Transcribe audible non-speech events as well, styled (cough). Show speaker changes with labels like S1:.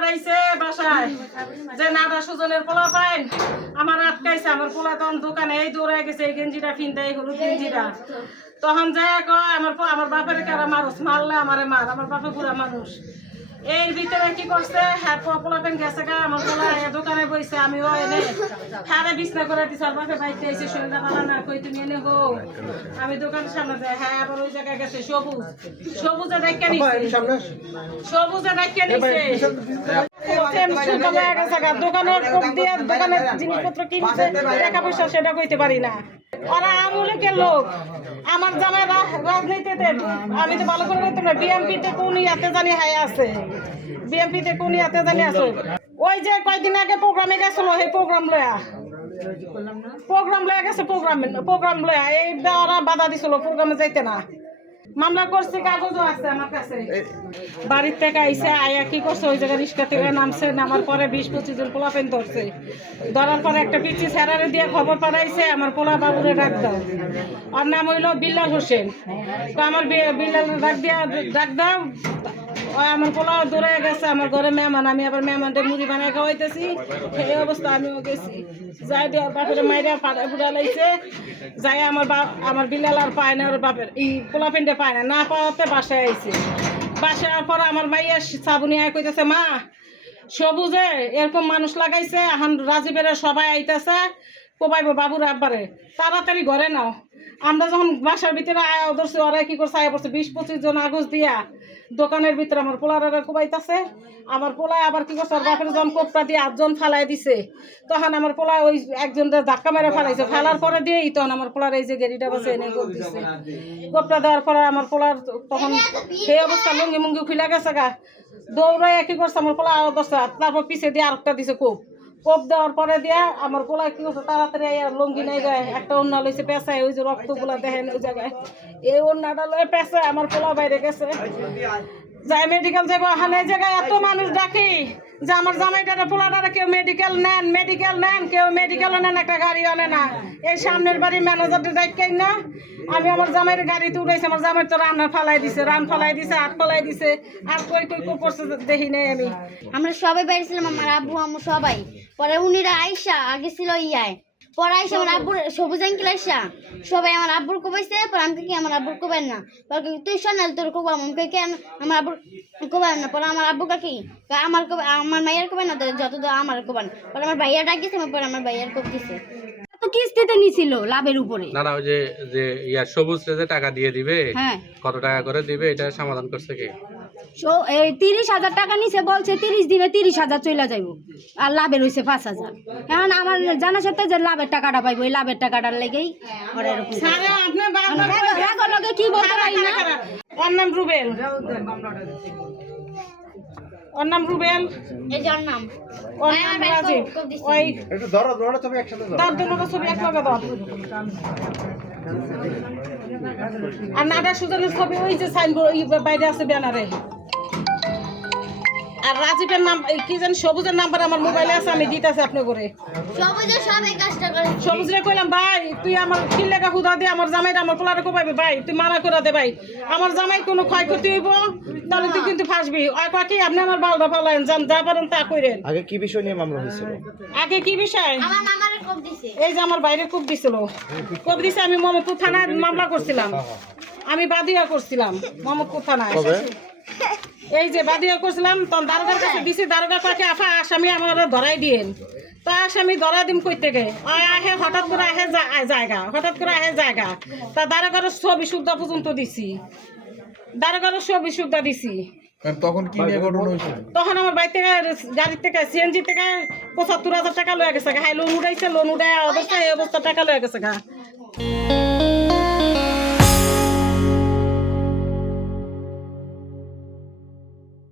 S1: পাঠাইছে বাসায়। যে নাদা সুজনের পোলা পাইন আমার আটকাইছে, আমার পোলা তখন দোকানে এই দৌড়ায় গেছে, এই গেঞ্জিটা ফিনতে, এই হলুদ গেঞ্জিটা। তখন যায় কয়, আমার আমার বাপের কারা মানুষ মারলে আমারে মার, আমার বাপে পুরা মানুষ। এর ভিতরে কি করছে? হ্যাঁ পোলা গেছে গা আমার পোলা দোকানে বইছে আমিও এনে হ্যাঁ বিছনা করে দিছে আর বাপে বাইতে এসে সন্ধ্যা বেলা না কই তুমি এনে হো আমি দোকান সামনে যাই হ্যাঁ আবার ওই জায়গায় গেছে সবুজ। সবুজে দেখে নিছে। সবুজে দেখে নিছে। দোকানের জিনিসপত্র টাকা সেটা কইতে পারি না। লোক। রাজনীতিতে কোন ইয়াতে জানি হাই আছে। কোন ইয়াতে জানি ওই যে কয়দিন আগে প্রোগ্রামে গেছিল, সেই প্রোগ্রাম লয়া। প্রোগ্রাম লয়া গেছে, প্রোগ্রাম প্রোগ্রাম লয়া। এই ওরা বাধা দিছিল, প্রোগ্রামে যাইতে না। মামলা করছে, কাগজও আছে আমার কাছে। বাড়ির থেকে আইসে আয়া কি করছে, ওই জায়গায় রিক্সা থেকে নামছে, নামার পরে বিশ পঁচিশ জন পোলা পেন ধরছে। ধরার পরে একটা পিচি স্যারারে দিয়ে খবর পাঠাইছে, আমার পোলা বাবুরে ডাক দাও। ওর নাম হইল বিল্লাল হোসেন। তো আমার বিল্লাল ডাক দিয়া ডাক দাও আমার পোলা দৌড়ে গেছে, আমার ঘরে মেহমান, আমি আবার মেহমানটা মুড়ি বানায় খাওয়াইতেছি। এই অবস্থা আমিও গেছি। যাই বাপের মাইরা ফাটা ফুটা লাইছে। যাই আমার বাপ, আমার বিলাল আর পায় না বাপের এই পোলা পেন্টে পায় না না পাওয়াতে বাসায় আইছে। বাসায় আসার পর আমার মাইয়া সাবুনি আয় কইতেছে, মা, সবুজে এরকম মানুষ লাগাইছে এখন রাজীবের সবাই আইতেছে, কোবাইবো বাবুর আব্বারে। তাড়াতাড়ি ঘরে নাও। আমরা যখন বাসার ভিতরে আয়া ধরছি, ওরা কি করছে, আয়া পড়ছে। বিশ পঁচিশ জন আগজ দিয়া দোকানের ভিতরে আমার পোলারা কোবাইতেছে। আমার পোলায় আবার কি করছে বাপের যখন কোপটা দিয়ে আটজন ফালাই দিছে। তখন আমার পোলায় ওই একজন ধাক্কা মেরে ফেলাইছে। ফেলার পরে দিয়েই তখন আমার পোলার এই যে গেরিটা বসে এনে গোপ দিছে। গোপটা দেওয়ার পরে আমার পোলার তখন সেই অবস্থা লুঙ্গি মুঙ্গি খুলে গেছে গা। দৌড়াই কি করছে, আমার পোলা আরও দশটা তারপর পিছে দিয়ে আরেকটা দিছে কোপ। কোপ দেওয়ার পরে দিয়া আমার গোলায় কি হচ্ছে তাড়াতাড়ি লঙ্গি নেই যায়, একটা অন্য লইছে পেঁচায়, ওই যে রক্তগুলা দেখেন ওই জায়গায়। এই অন্যটা লয়ে পেঁচায়, আমার পোলা বাইরে গেছে। যাই মেডিকেল যাব হানে জায়গায় এত মানুষ ডাকি। যে আমার জামাইটারে পোলাটারে কেউ মেডিকেল নেন মেডিকেল নেন, কেউ মেডিকেল নেন, একটা গাড়ি আনে না। এই সামনের বাড়ির ম্যানেজারটা ডাকাই না, আমি আমার জামাইয়ের গাড়িতে উঠেছি আমার জামাই তো রান্না ফালাই দিছে, রান ফালাই দিছে, হাত ফালাই দিছে, আর কই কই কই করছে দেখি নাই আমি।
S2: আমরা সবাই বাইরে ছিলাম আমার আব্বু, আম্মু সবাই। পরে উনিরা আইসা, আগে ছিল ইয়ায়। পরে আইসা আমার আব্বুর সবুজ আঙ্কিল আইসা সবাই আমার আব্বুর কোবাইছে পরে আমি কি আমার আব্বুর কোবাই না? পরে তুই শোন না তোর কেন আমার আব্বুর কোবাই না? পরে আমার আব্বু কাকি আমার আমার মাইয়ার কোবাই না? যত আমার কোবান পরে আমার ভাইয়া ডাকিছে পরে আমার ভাইয়ার কোপ দিছে।
S3: তো কিস্তিতে নিছিল লাভের উপরে।
S4: না না ওই যে যে ইয়া সবুজ যে টাকা দিয়ে দিবে
S3: হ্যাঁ।
S4: কত টাকা করে দিবে এটা সমাধান করছে কে?
S3: এই তিরিশ হাজার টাকা নিছে বলছে তিরিশ দিনে তিরিশ হাজার চলে যাইব। আর লাভের হয়েছে পাঁচ হাজার। এখন আমার জানা সত্ত্বে যে লাভের টাকাটা পাইবো এই লাভের টাকাটার লেগেই
S1: বারবার
S3: হ্যাঁ, হ্যাঁ, কি বলতে পারি না।
S1: ওর নাম রুবেল। ওর নাম রুবেল।
S2: এই যার নাম।
S1: ওর নাম রাজীব। ওই
S5: একটু ধরো ধরো তুমি একসাথে ধরো।
S1: তার জন্য ছবি এক লগে দাও আর নাডা সুজনের ছবি ওই যে সাইনবোর্ড ওই বাইরে আছে ব্যানারে। আর রাজীবের নাম কি জানি সবুজের নাম্বার আমার মোবাইলে আছে আমি দিতেছি আপনি করে
S2: সবুজে সবাই কাজটা করে।
S1: সবুজরে কইলাম ভাই তুই আমার কি লেখা হুদা দিয়ে আমার জামাইটা আমার পোলারে কোপাইবে ভাই তুই মারা করে দে ভাই। আমার জামাই কোনো ক্ষয়ক্ষতি হইব তাহলে তুই কিন্তু ফাঁসবি। আর কয় কি আপনি আমার বালটা ফালাইন যান যা পারেন তা কইরেন।
S5: আগে কি বিষয় নিয়ে মামলা হয়েছিল?
S1: আগে কি বিষয়?
S2: আমার মামারে কোপ দিছে।
S1: এই যে আমার বাইরে কূপ দিছিল। কূপ দিছে আমি মোহাম্মদপুর থানায় মামলা করছিলাম। আমি বাদিয়া করছিলাম মোহাম্মদপুর থানায়। (laughs) এই যে বাদিয়া করছিলাম তখন দারোগার কাছে দিছি দারোগা কাছে আফা আসামি আমার ধরাই দিয়েন। তা আসামি ধরা দিম কই থেকে? আহে হঠাৎ করে আহে জায়গা হঠাৎ করে আহে জায়গা। তা দারোগার ছবি সুদ্ধা পর্যন্ত দিছি। দারোগার ছবি সুদ্ধা দিছি।
S5: তখন কি নিয়ে ঘটনা হয়েছিল?
S1: তখন আমার বাড়ি থেকে গাড়ির থেকে সিএনজি থেকে পঁচাত্তর হাজার টাকা লয়ে গেছে হাই লোন উঠাইছে লোন উঠাই অবস্থা এই অবস্থা টাকা লয়ে গেছে গা।